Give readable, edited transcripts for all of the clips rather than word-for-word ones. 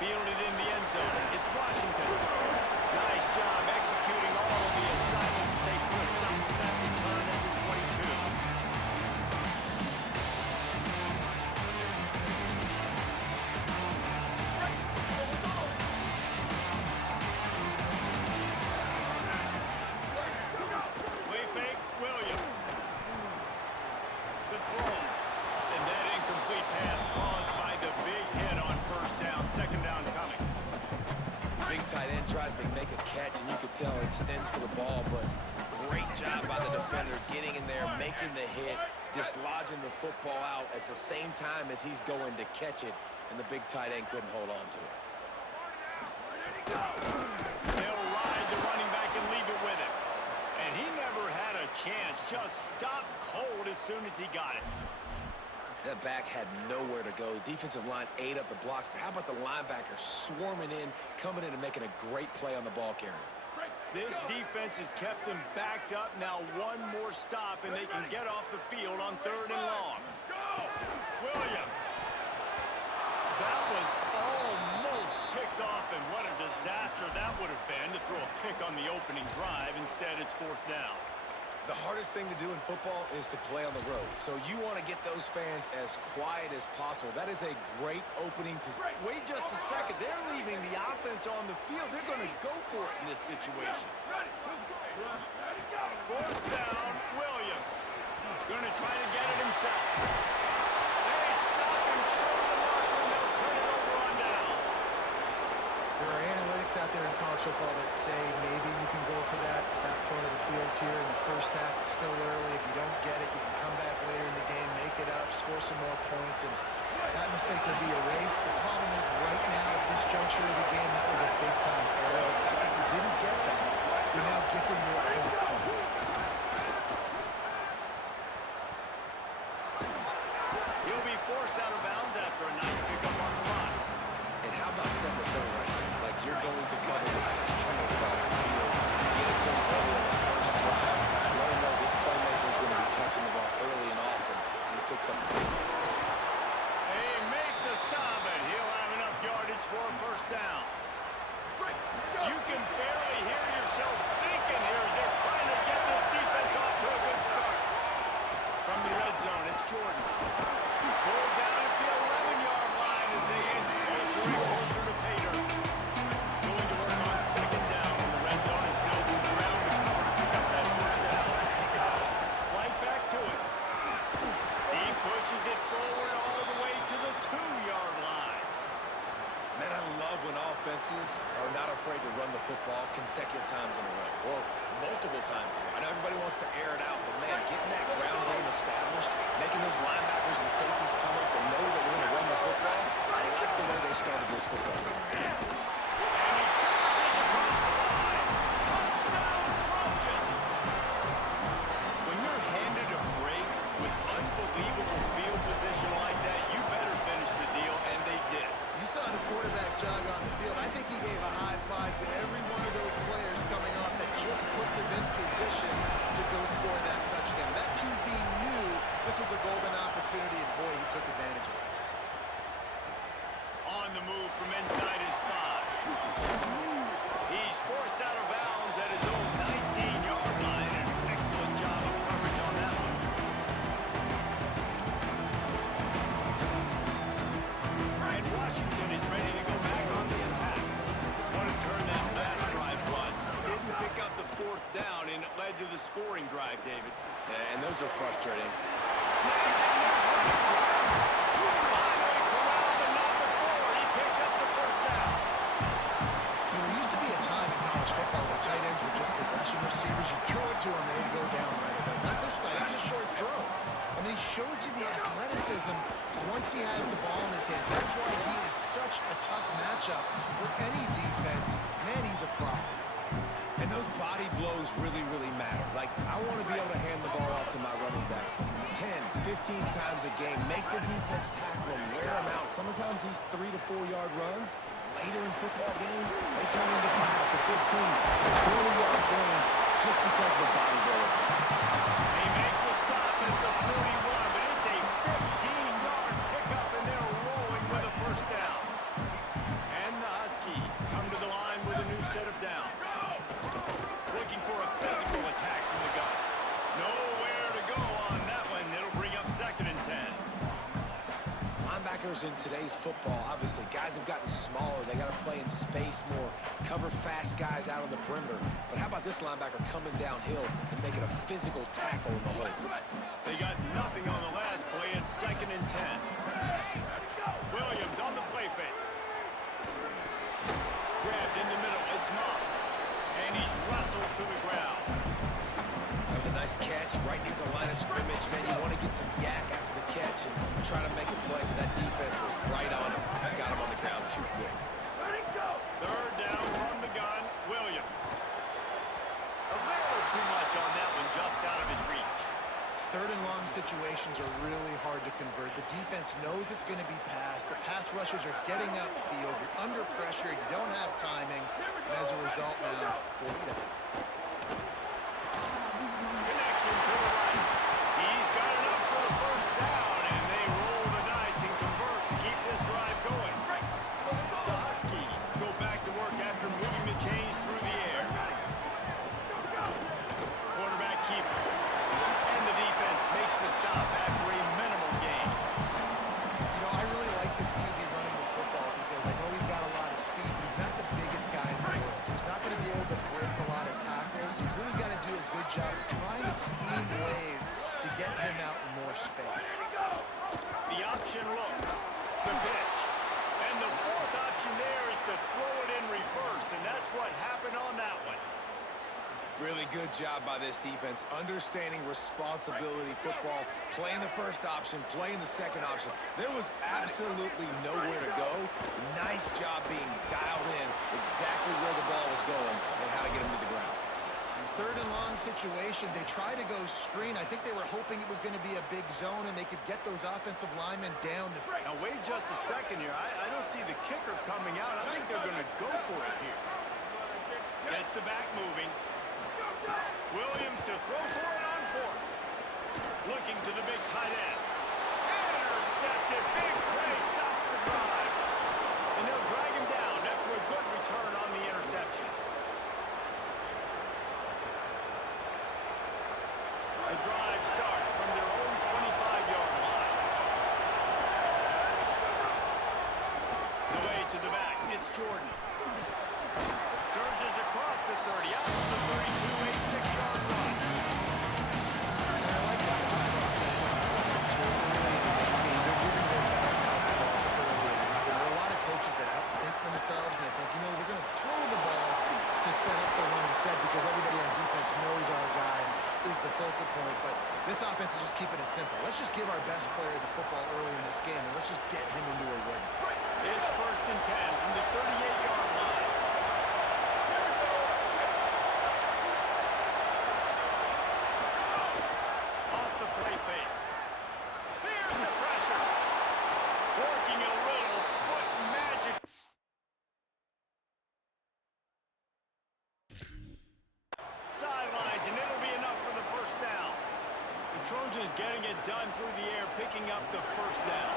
Fielded in the end zone. It's Washington. Nice job executing all of the assignments as they put a stop to that return at the 22. Play fake, Williams. The throw. And that incomplete pass caused by the big hit on first down. Second down coming. Big tight end tries to make a catch, and you could tell he extends for the ball, but great job by the defender getting in there, making the hit, dislodging the football out at the same time as he's going to catch it, and the big tight end couldn't hold on to it. They'll ride the running back and leave it with him. And he never had a chance. Just stopped cold as soon as he got it. That back had nowhere to go. The defensive line ate up the blocks, but how about the linebacker swarming in, coming in and making a great play on the ball carrier? This defense has kept them backed up. Now one more stop, and they can get off the field on 3rd and long. Williams. That was almost picked off, and what a disaster that would have been to throw a pick on the opening drive. Instead, it's 4th down. The hardest thing to do in football is to play on the road. So you want to get those fans as quiet as possible. That is a great opening position. Wait just a second. They're leaving the offense on the field. They're going to go for it in this situation. 4th down, Williams. Going to try to get it himself. They stop him short of the marker, and they'll turn it over on downs. There are analytics out there in college football that say maybe you can go for that at that point of the field here in the first half. It's still early. If you don't get it, you can come back later in the game, make it up, score some more points, and that mistake will be erased. The problem is right now, at this juncture of the game, that was a big-time error. If you didn't get that, you're now gifting your own points. He'll be forced out of bounds after a nice pickup on the run. And how about setting the tone right there? Like you're going to cover this guy coming across the field, get it to him early on the first drive, let him know this playmaker is going to be touching the ball early and often, and he picks up the big play. They make the stop, and he'll have enough yardage for a 1st down. You can barely hear yourself thinking here as they're trying to get this defense off to a good start. From the red zone, it's Jordan. Pulled down at the 11-yard line as they inch closer and closer to Pater. Going to work on 2nd down. The red zone is still some ground to cover to pick up that 1st down. Right back to it. He pushes it forward all the way to the 2-yard line. Man, I love when offenses are not afraid to run the football consecutive times in a row or multiple times in a row. I know everybody wants to air it out, but man, getting that ground game established, making those linebackers and safeties come up and know that we're going to run the football, I like the way they started this football game. And he surges across the line. Touchdown, Trojans! When you're handed a break with unbelievable field position like that, you better finish the deal, and they did. You saw the quarterback jog on the field. I think he gave a high five to every one of those players coming off that just put them in position to go score that touchdown. That QB knew this was a golden opportunity, and boy, he took advantage of it. On the move from inside his 5. He's forced out of bounds at his own 19-yard line. An excellent job of coverage on that one. And Washington is ready to go back on the attack. What a turn that last drive was. Didn't pick up the 4th down, and it led to the scoring drive, David. Yeah, and those are frustrating. Snapped in, there's one. Finally corralled, but not before. He picks up the 1st down. You know, there used to be a time in college football where tight ends were just possession receivers. You throw it to him, and they'd go down right away. Not this guy. It was a short throw. And then he shows you the athleticism once he has the ball in his hands. That's why he is such a tough matchup for any defense. Man, he's a problem. And those body blows really, really matter. Like, I want to be able to hand the ball off to my running back 10, 15 times a game. Make the defense tackle him, wear him out. Sometimes these 3 to 4 yard runs, later in football games, they turn into 5 to 15 to 20-yard gains just because of the body blow effect. They make the stop at the 41, but it's a 15-yard pickup, and they're rolling with a 1st down. And linebackers in today's football, obviously, guys have gotten smaller. They got to play in space more, cover fast guys out on the perimeter. But how about this linebacker coming downhill and making a physical tackle in the hole? They got nothing on the last play. It's 2nd and 10. Williams on the play fake. Grabbed in the middle. It's Moss. And he's wrestled to the ground. That was a nice catch right near the line of scrimmage. Man, you want to get some yak after the catch and try to make a play, but that defense was right on him. Got him on the ground too quick. 3rd down from the gun. Williams. A little too much on that one, just out of his reach. 3rd and long situations are really hard to convert. The defense knows it's going to be passed. The pass rushers are getting upfield. You're under pressure. You don't have timing. And as a result now, 4th down. Connection to the right. He's got enough for the 1st down, and they roll the dice and convert to keep this drive going. The Huskies go back to work after moving the chains through the air. Quarterback keeper. And the defense makes the stop after a minimal gain. You know, I really like this QB running the football because I know he's got a lot of speed, but he's not the biggest guy in the world. So he's not going to be able to break a lot of tackles. So you really got to do a good job of trying to scheme ways to get him out in more space. The option look. The pitch. And the 4th option there is to throw it in reverse, and that's what happened on that one. Really good job by this defense, understanding responsibility football, playing the 1st option, playing the 2nd option. There was absolutely nowhere to go. Nice job being dialed in exactly where the ball was going and how to get him to the ground. 3rd and long situation, they try to go screen. I think they were hoping it was going to be a big zone and they could get those offensive linemen down. Now wait just a second here. I don't see the kicker coming out. I think they're going to go for it here. Gets the back moving. Williams to throw for it on 4th. Looking to the big tight end. Intercepted. Big play. Stops the drive. And they'll drag him down after a good return on the interception. The drive starts from their own 25-yard line. The way to the back. It's Jordan. Surges across the 30, out to the 32, a 6-yard run. And I like that thought process on offense here early in this game. They're giving their back out the ball early. There are a lot of coaches that outthink themselves and they think, you know, we're going to throw the ball to set up the run instead because everybody on defense knows our guy is the focal point. But this offense is just keeping it simple. Let's just give our best player the football early in this game and let's just get him into a rhythm. It's 1st and 10 from the 38-yard line. Off the play fake. Here's the pressure. Working a little foot magic. Sidelines, and it'll be enough for the 1st down. The Trojans getting it done through the air, picking up the 1st down.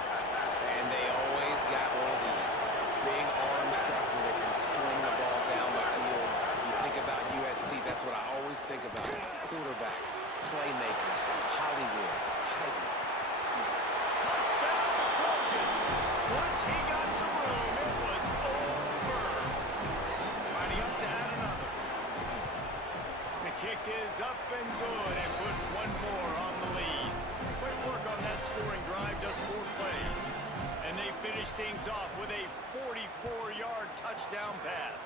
And they always got one of these. Big arm set where they can sling the ball down the field. You think about USC, that's what I always think about. Quarterbacks, playmakers, Hollywood, Heismans. Touchdown, Trojans. Once he got some room, it was over. Lining up to add another. The kick is up and good and put one more on the lead. Quick work on that scoring drive, just 4 plays. And they finish things off with a 44-yard touchdown pass.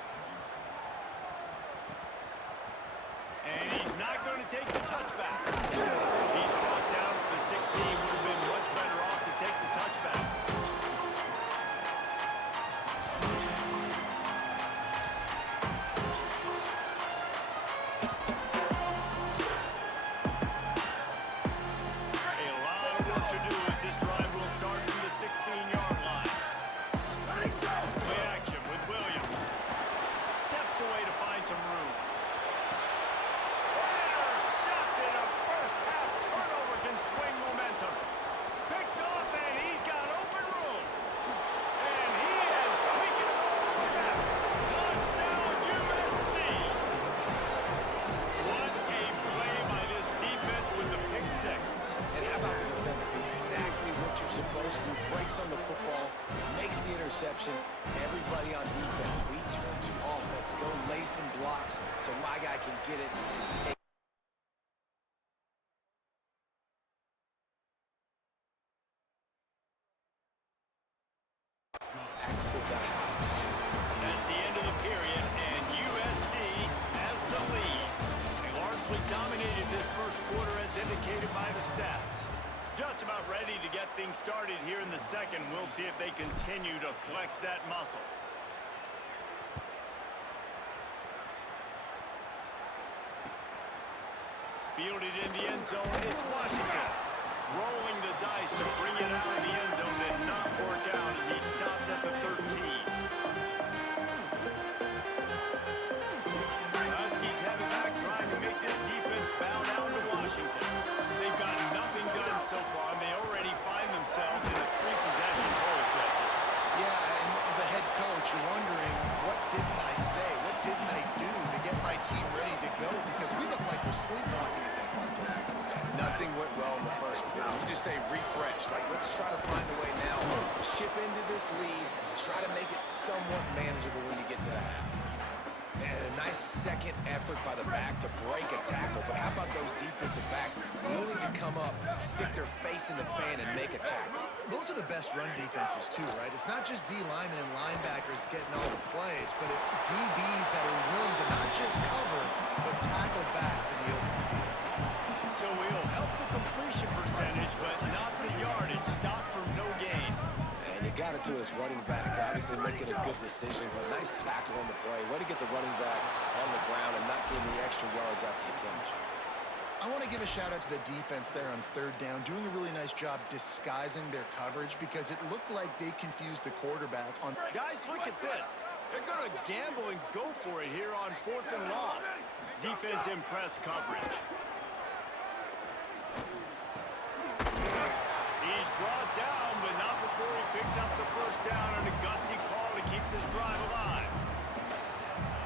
And he's not going to take the touchback. He's brought down for the 16. Would have been much better off to take the touchback. A lot of work to do as this drive will start from the 16-yard line. Play action with Williams. Steps away to find some room. Intercepted. A first-half turnover can swing momentum. reception. Everybody on defense, we turn to offense. Go lay some blocks so my guy can get it and take. Back to the house. That's the end of the period, and USC has the lead. They largely dominated this first quarter as indicated by the stats. Just about ready to get things started here in the second. We'll see if they continue to flex that muscle. Fielded in the end zone, it's Washington. Rolling the dice to bring it out of the end zone. Did not work out as he stopped at the 13. Huskies have it back, trying to make this defense bow down to Washington. They've got nothing done so far, and they already find themselves in a three-possession hole, Jesse. Yeah, and as a head coach, you're wondering, what didn't I say? What didn't I do to get my team ready to go? Because we look like we're sleepwalking at this point. Nothing went well in the first quarter. You just say refresh. Like, let's try to find a way now. Chip into this lead. Try to make it somewhat manageable when you get to the half. And a nice second effort by the back to break a tackle. But how about those defensive backs willing to come up, stick their face in the fan, and make a tackle? Those are the best run defenses, too, right? It's not just D linemen and linebackers getting all the plays, but it's DBs that are willing to not just cover, but tackle backs in the open field. So we'll help the completion percentage, but not the yardage. Stop for no gain. And he got it to his running back, obviously making a good decision, but nice tackle on the play. Way to get the running back on the ground and not getting the extra yards after the catch. I want to give a shout-out to the defense there on third down, doing a really nice job disguising their coverage because it looked like they confused the quarterback on... Guys, look at this. They're going to gamble and go for it here on 4th and long. Defense in press coverage. He's brought down, but not before he picks up the first down and a gutsy call to keep this drive alive.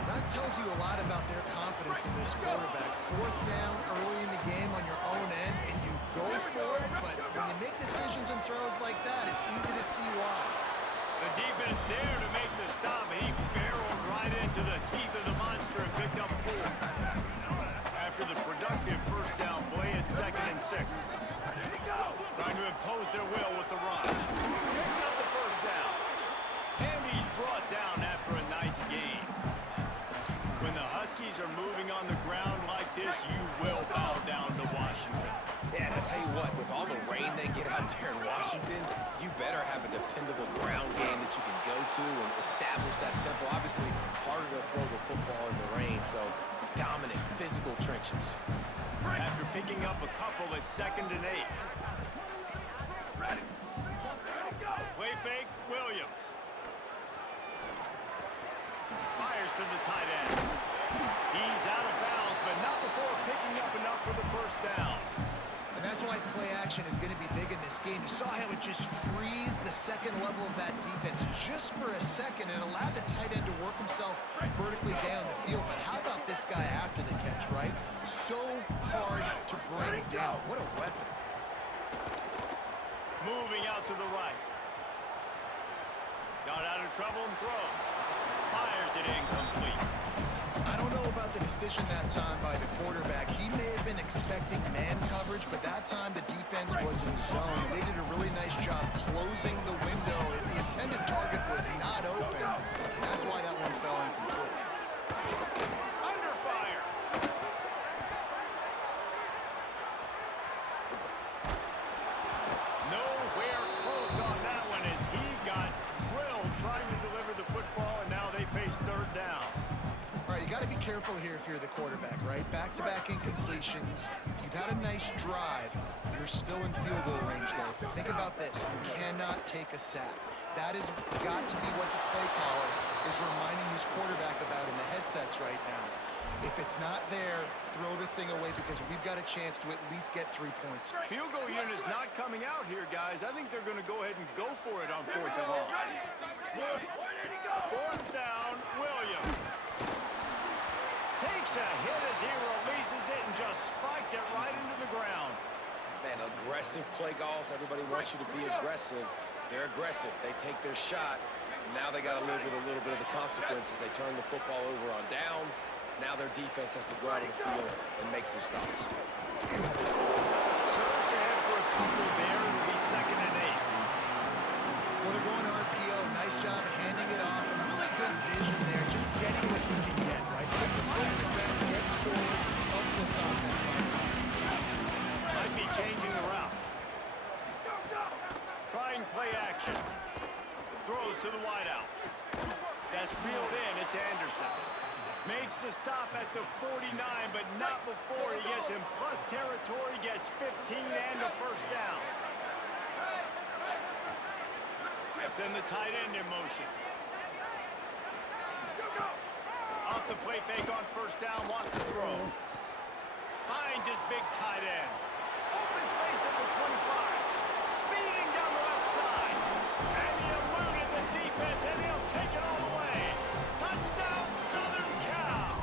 That tells you a lot about their confidence in this quarterback. 4th down early in the game on your own end, and you go for it, but when you make decisions and throws like that, it's easy to see why. The defense there to make the stop, and he barreled right into the teeth of the monster and picked up 4. After the productive first down play, it's 2nd and 6. Trying to impose their will with the run. Picks up the first down. And he's brought down after a nice gain. When the Huskies are moving on the ground like this, you will bow down to Washington. Yeah, and I tell you what, with all the rain they get out there in Washington, you better have a dependable ground game that you can go to and establish that tempo. Obviously, harder to throw the football in the rain, so dominant physical trenches. After picking up a couple at 2nd and 8. Play fake, Williams. Fires to the tight end. He's out of bounds, but not before picking up enough for the first down. And that's why play action is going to be big in this game. You saw how it just freezed the second level of that defense just for a second and allowed the tight end to work himself vertically down the field. But how about this guy after the catch, right? So hard to bring down. What a weapon. Moving out to the right. Got out of trouble and throws. Fires it incomplete. I don't know about the decision that time by the quarterback. He may have been expecting man coverage, but that time the defense was in zone. They did a really nice job closing the window. The intended target was not open. That's why that one fell incomplete. Under fire. Nowhere close on that one as he got drilled trying to deliver the football, and now they face 3rd down. All right, you got to be careful here if you're the quarterback, right? Back-to-back incompletions. You've had a nice drive. You're still in field goal range, though. But think about this. You cannot take a sack. That has got to be what the play caller is reminding his quarterback about in the headsets right now. If it's not there, throw this thing away because we've got a chance to at least get 3 points. Field goal unit is not coming out here, guys. I think they're going to go ahead and go for it on 4th and long. 4th down, Williams. Takes a hit as he releases it and just spiked it right into the ground. Man, aggressive play calls. Everybody wants you to be aggressive. They're aggressive. They take their shot. Now they got to live with a little bit of the consequences. They turn the football over on downs. Now their defense has to go out of the field and make some stops. Surge ahead for a couple there. It'll be 2nd and 8. Well, they're going RPO. Nice job handing it off. And really good vision there. Just getting what he can get, right? Puts his foot on the ground, gets forward, helps this offense find positive points. Might be changing the route. Trying play action. Throws to the wideout. That's reeled in. It's Anderson. Makes the stop at the 49, but not before he gets in plus territory, gets 15 and a first down. They send the tight end in motion. Off the play fake on first down, wants to throw. Finds his big tight end. Open space at the 25. Speeding down the left side. And he eluded the defense, and he'll take it all the way. Touchdown, Southern Cal.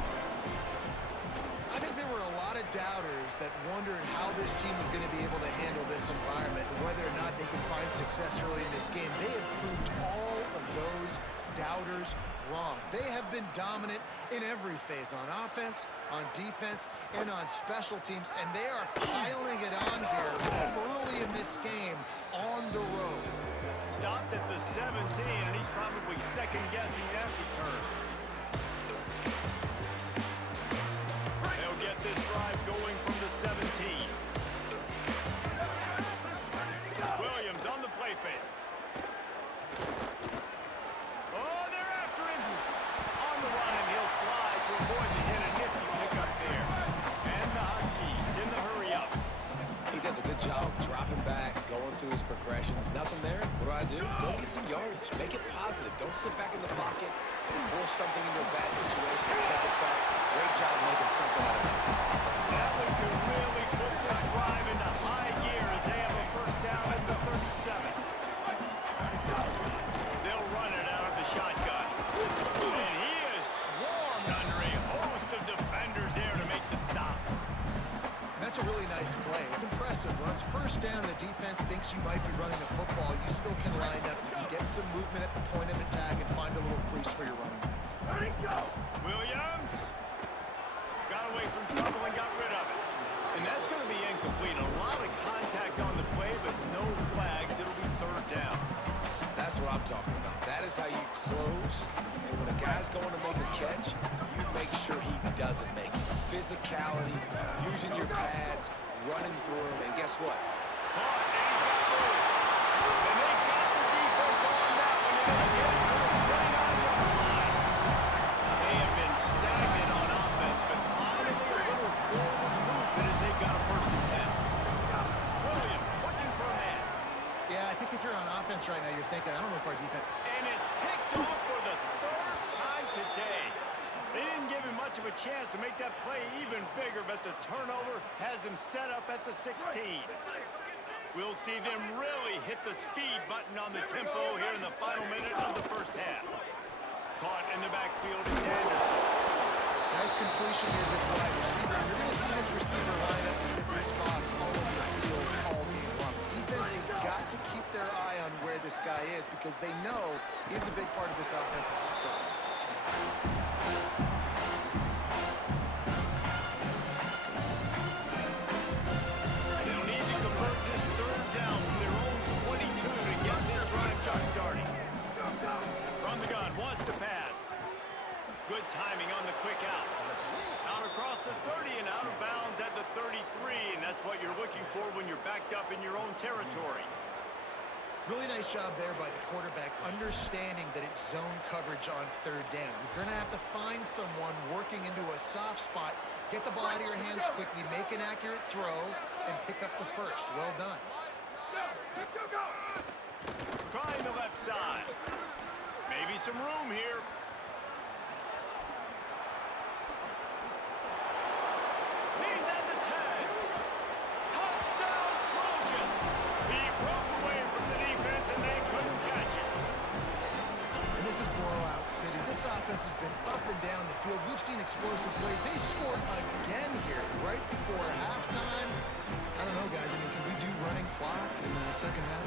I think there were a lot of doubters that wondered how this team was going to be able to handle this environment and whether or not they could find success early in this game. They have proved all of those doubters wrong. They have been dominant in every phase, on offense, on defense, and on special teams, and they are piling it on here early in this game on the road. Stopped at the 17, and he's probably second-guessing that return. They'll get this drive going from the 17. Williams on the play fake. Oh, they're after him. On the run, and he'll slide to avoid the hit. A nifty pickup there. And the Huskies in the hurry-up. He does a good job of dropping back, going through his progressions. Nothing there. What do? Go get some yardage. Make it positive. Don't sit back in the pocket and force something into a bad situation to take us out. Great job making something out of that. That one could really put this drive into high gear as they have a first down at the 37. They'll run it out of the shotgun. And he is swarmed under a host of defenders there to make the stop. That's a really nice play. It's impressive. When it's first down, the defense thinks you might be running the football. You still can line up. You can get some movement at the point of attack and find a little crease for your running back. Ready, go! Williams got away from trouble and got rid of it. And that's going to be incomplete. A lot of contact on the play, but no flags. It'll be third down. That's what I'm talking about. That is how you close. And when a guy's going to make a catch, you make sure he doesn't make it. Physicality, using your pads, running through him, and guess what? Caught, and he's got room. And they got the defense on that one. They're going to get it to the 29-yard line. They have been stagnant on offense, but finally a little forward movement as they've got a first and 10. Williams looking for a man. Yeah, I think if you're on offense right now, you're thinking, I don't know if our defense... And it's picked off for the third time today. They didn't give him much of a chance to make that play even bigger, but the turnover has him set up at the 16. We'll see them really hit the speed button on the tempo here in the final minute of the first half. Caught in the backfield is Anderson. Nice completion here, this wide receiver. You're going to see this receiver line up in different spots all over the field all game long. Defense has got to keep their eye on where this guy is because they know he's a big part of this offense's success. They'll need to convert this third down from their own 22 to get this drive jump-starting. From the gun, wants to pass. Good timing on the quick out. Out across the 30 and out of bounds at the 33, and that's what you're looking for when you're backed up in your own territory. Really nice job there by the quarterback, understanding that it's zone coverage on third down. You're going to have to find someone working into a soft spot, get the ball out of your hands quickly, make an accurate throw, and pick up the first. Well done. Trying the left side. Maybe some room here. He's at the 10. Touchdown, Trojans. He broke away from the defense, and they couldn't catch it. And this is blowout city. This offense has been up and down the field. We've seen explosive plays. They scored again here right before halftime. I don't know, guys. I mean, can we do running clock in the second half?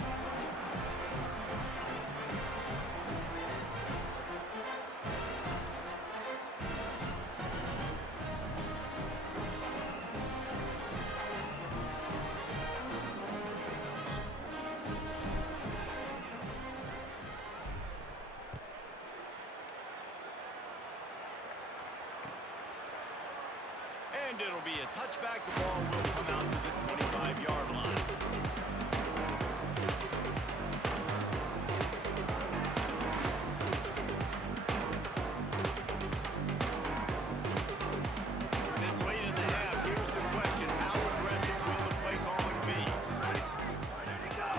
and it'll be a touchback. The ball will come out to the 25-yard line. This late in the half, here's the question. How aggressive will the play calling be?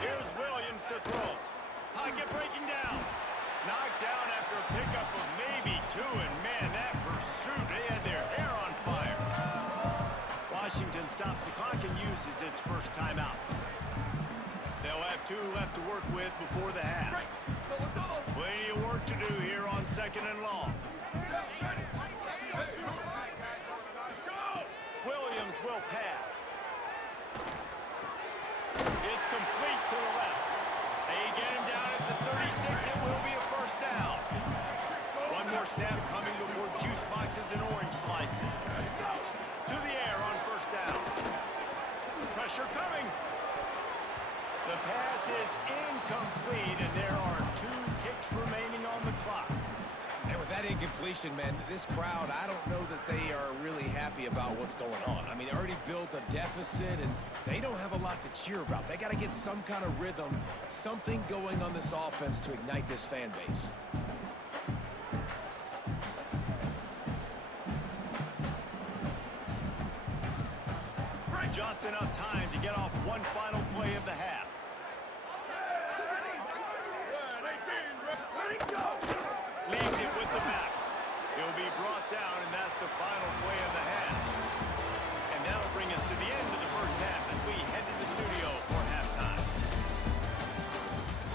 Here's Williams to throw. Pocket breaking down. Knocked down after a pickup of maybe two, and man, that pursuit, they had their hair on fire. Washington stops the clock and uses its first timeout. They'll have 2 left to work with before the half. Plenty of work to do here on 2nd and long. Williams will pass. It's complete to the left. They get him down at the 36. It will be a first down. One more snap coming before juice boxes and orange slices. To the air on first down. Pressure coming. The pass is incomplete, and there are 2 ticks remaining on the clock. And with that incompletion, man, this crowd, I don't know that they are really happy about what's going on. I mean, they already built a deficit, and they don't have a lot to cheer about. They got to get some kind of rhythm, something going on this offense to ignite this fan base. Just enough time to get off one final play of the half. Leaves it with the back. He'll be brought down, and that's the final play of the half. And that'll bring us to the end of the first half as we head to the studio for halftime.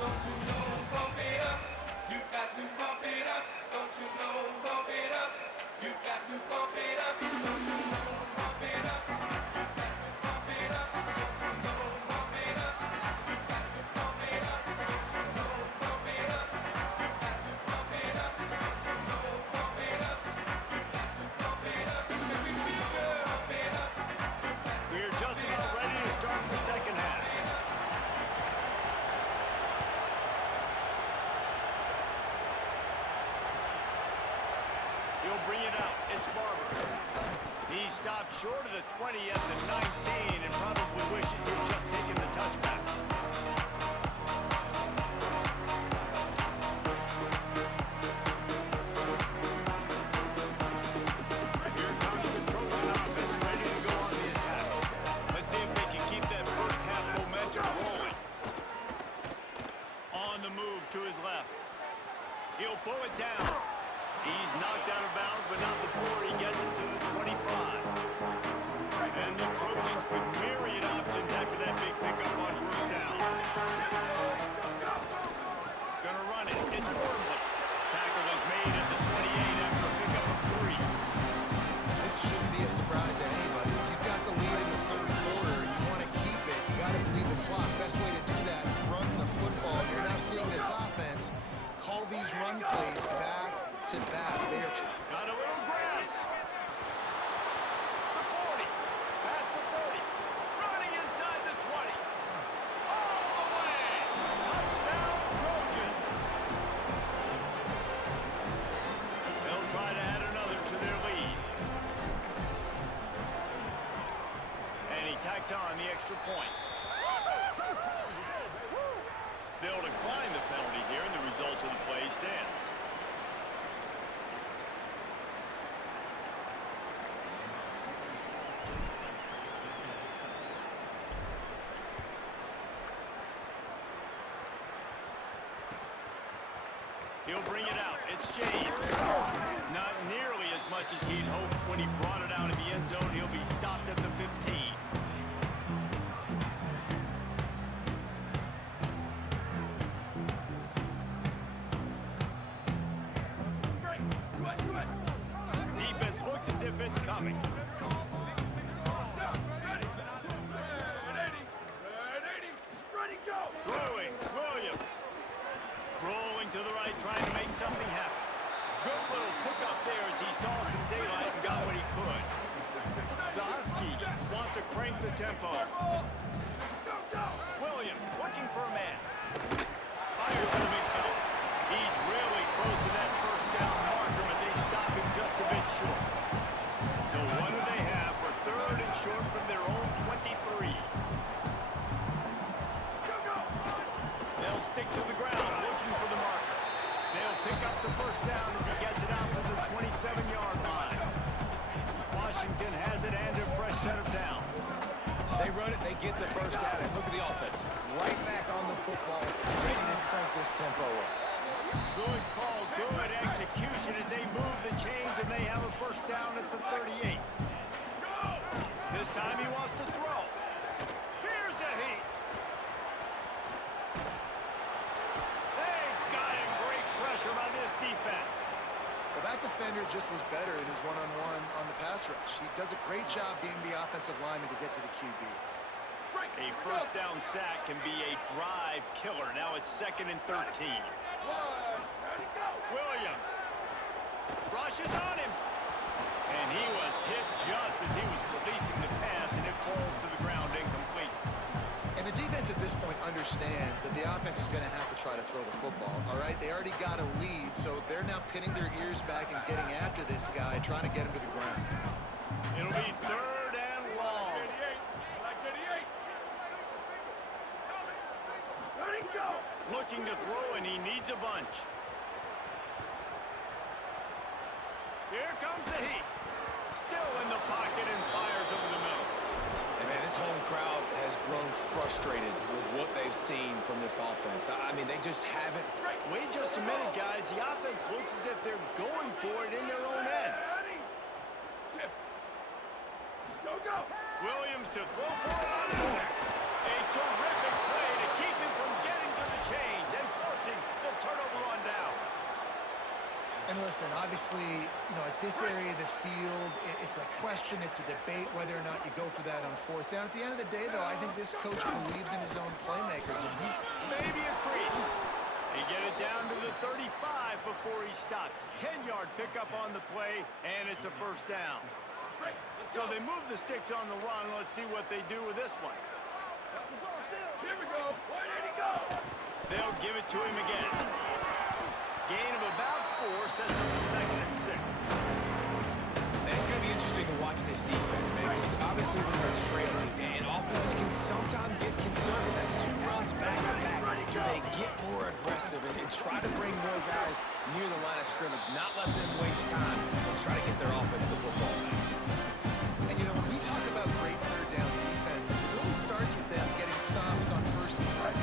Don't you know, pump it up. You got to pump it up. Don't you know, pump it up. You got to pump it up. Don't you know, pump it up. You got to pump it up. Don't you know, pump it up. You got to pump it up. Don't you know, pump it up. You got to pump it up. Don't you know, pump it up. You got to pump it up. Make me feel good. Pump it up. We're just about ready to start the second half. He'll bring it out. It's Barber. He stopped short of the 20 at the 19 and probably wishes he'd just taken the touchback. Here comes the Trojan offense ready to go on the attack. Let's see if they can keep that first half momentum rolling. On the move to his left. He'll pull it down. He's knocked out of bounds, but not before he gets it to the 25. And the Trojans with myriad options after that big pickup on first down. Gonna run it. It's Wormley. Tackle is made at the 28 after a pickup of 3. This shouldn't be a surprise to anybody. If you've got the lead in the third quarter, you want to keep it, you got to bleed the clock. Best way to do that, run the football. You're now seeing this offense call these run plays back to back. They are Got a little grass. The 40. Past the 30. Running inside the 20. All the way. Touchdown, Trojans. They'll try to add another to their lead. And he tacks on the extra point. They'll decline the penalty here, and the result of the play stands. He'll bring it out. It's James. Not nearly as much as he'd hoped when he brought it out of the end zone. He'll be stopped at the 15. Defense looks as if it's coming. Throwing, Williams. Rolling to the right, trying to make something happen. Good little pickup there as he saw some daylight and got what he could. The Huskies want to crank the tempo. Williams looking for a man. Fires to the big fella. He's really close to that first down marker, but they stop him just a bit short. So what do they have for short from their own 23. They'll stick to the ground, looking for the marker. They'll pick up the first down as he gets it out to the 27-yard line. Washington has it and a fresh set of downs. They run it, they get the first down, and look at the offense. Right back on the football, ready to crank this tempo up. Good call, good execution as they move the chains and they have a first down at the 38. This time he wants to throw. Here's a heat. They got him. Great pressure by this defense. Well, that defender just was better in his one-on-one on the pass rush. He does a great job being the offensive lineman to get to the QB. A first down sack can be a drive killer. Now it's 2nd and 13. Williams rushes on him. And he was hit just as he was releasing the pass, and it falls to the ground incomplete. And the defense at this point understands that the offense is going to have to try to throw the football, all right? They already got a lead, so they're now pinning their ears back and getting after this guy, trying to get him to the ground. It'll be 3rd and long. Looking to throw, and he needs a bunch. Here comes the heat. Still in the pocket and fires over the middle. And man, this home crowd has grown frustrated with what they've seen from this offense. I mean, they just haven't. Wait just a minute, guys. The offense looks as if they're going for it in their own end. Williams to throw for it. A terrific play to keep him from getting to the chains and forcing the turnover on downs. And listen, obviously, you know, at this area of the field, it's a question, it's a debate whether or not you go for that on 4th down. At the end of the day, though, I think this coach believes in his own playmakers, and he's Maybe a crease. They get it down to the 35 before he stopped. 10-yard pickup on the play, and it's a first down. So they move the sticks on the run. Let's see what they do with this one. Here we go. Where did he go? They'll give it to him again. Gain of about 4 sets up the 2nd and 6. And it's going to be interesting to watch this defense, man, because obviously when they're trailing, and offenses can sometimes get concerned. That's 2 runs back-to-back. Do they get more aggressive and try to bring more guys near the line of scrimmage, not let them waste time, and try to get their offense the football back? And, you know, when we talk about great 3rd down defenses, it really starts with them getting stops on 1st and 2nd.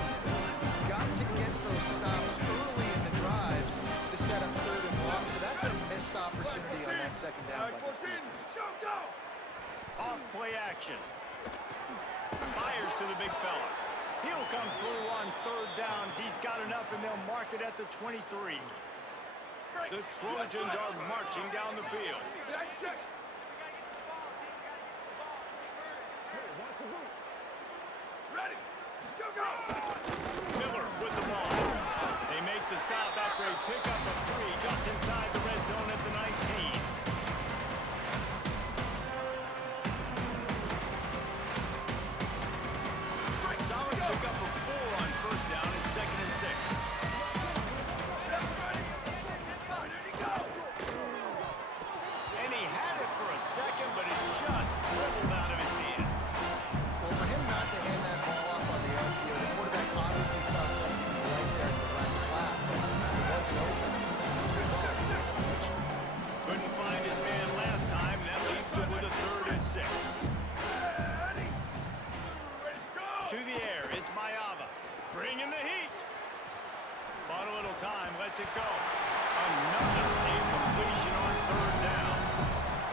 You've got to get those stops early in the drives to set up 3rd and long, so that's a missed opportunity on that 2nd down by this defense. Off play action. Fires to the big fella. He'll come through on 3rd downs. He's got enough, and they'll mark it at the 23. The Trojans are marching down the field. Miller with the ball. They make the stop after a pickup of 3 just inside the red zone at the 19. Solid pickup of 4 on 1st down and 2nd and 6. And he had it for a second, but it just dribbled out of his hands. Well, for him not to hand that ball off on the RPO, the quarterback obviously saw something right there at the left flat, but it wasn't open. It's just a Couldn't find his man last time. That leaves him with a 3rd and 6. To the air, it's Mayava. Bringing the heat. Bought a little time, lets it go. Another incompletion on 3rd down.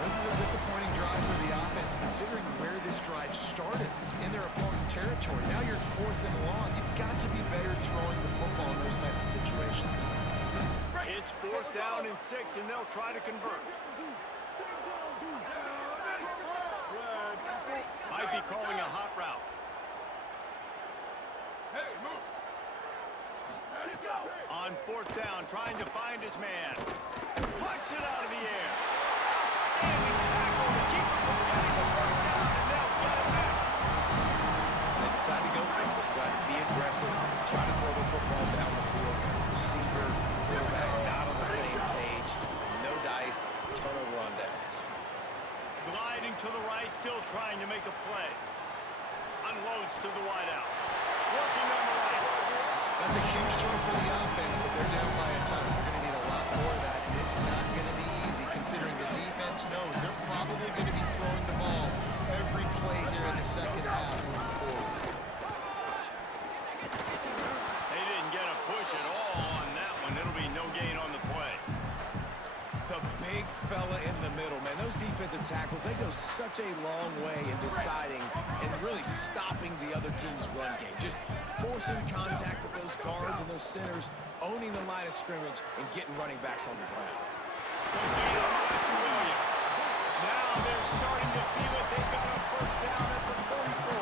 This is a disappointing drive for the offense, considering where this drive started, in their opponent territory. Now you're 4th and long. You've got to be better throwing the football in those types of situations. It's 4th down and 6, and they'll try to convert. Might be calling a hot route. Hey, move. On 4th down, trying to find his man. Punts it out of the air. Outstanding tackle to keep him from getting the first down, and they'll get it back. They decide to go for it, decide to be aggressive, try to throw the football down the field. Receiver, quarterback, not on the same page. No dice, turnover on downs. Gliding to the right, still trying to make a play. Unloads to the wideout. Working on the right. That's a huge throw for the offense, but they're down by a ton. They're going to need a lot more of that, and it's not going to be easy considering the defense knows they're probably going to be throwing the ball every play here in the second half moving forward. They didn't get a push at all on that one. It'll be no gain on the play. The big fella in the middle, man. Those defensive tackles, they go such a long way in deciding and really stopping the other team's run game. Just forcing contact with those guards and those centers, owning the line of scrimmage, and getting running backs on the ground. Now they're starting to feel it. They've got a first down at the 44.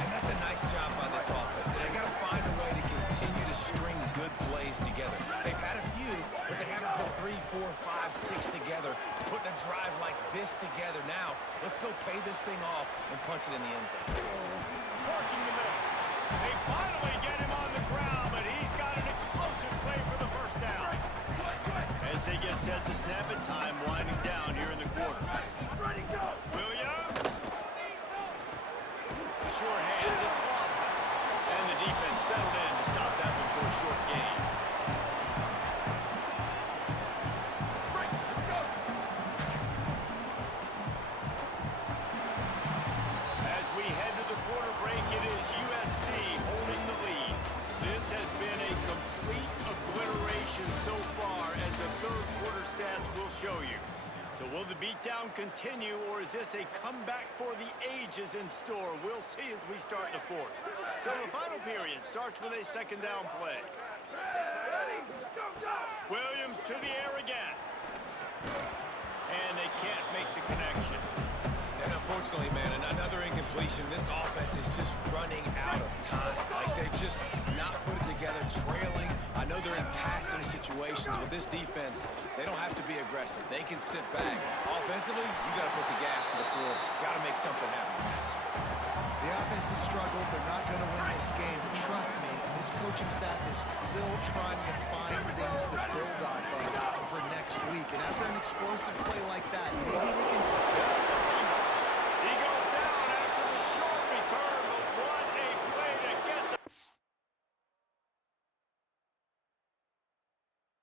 And that's a nice job by this offense. They got to find a way to continue to string good plays together. They've had a few, but they haven't put 3, 4, 5, 6 together, putting a drive like this together. Now, let's go pay this thing off and punch it in the end zone. Working the middle. They finally get him on the ground, but he's got an explosive play for the first down. As they get set to snap it, time winding down here in the quarter. Williams. The sure hands, it's Lawson. And the defense settled in to stop that one for a short gain. As we head to the quarter break, it is USC holding the lead. This has been a complete obliteration so far, as the third quarter stats will show you. So will the beatdown continue, or is this a comeback for the ages in store? We'll see as we start the fourth. So the final period starts with a second down play. Williams to the air again. And they can't make the connection. And unfortunately, man, another incompletion. This offense is just running out of time. Like, they've just not put it together, trailing. I know they're in passing situations. With this defense, they don't have to be aggressive. They can sit back. Offensively, you got to put the gas to the floor. Got to make something happen fast. The offense has struggled. They're not going to win this game. But trust me, this coaching staff is still trying to find things to build off of for next week. And after an explosive play like that,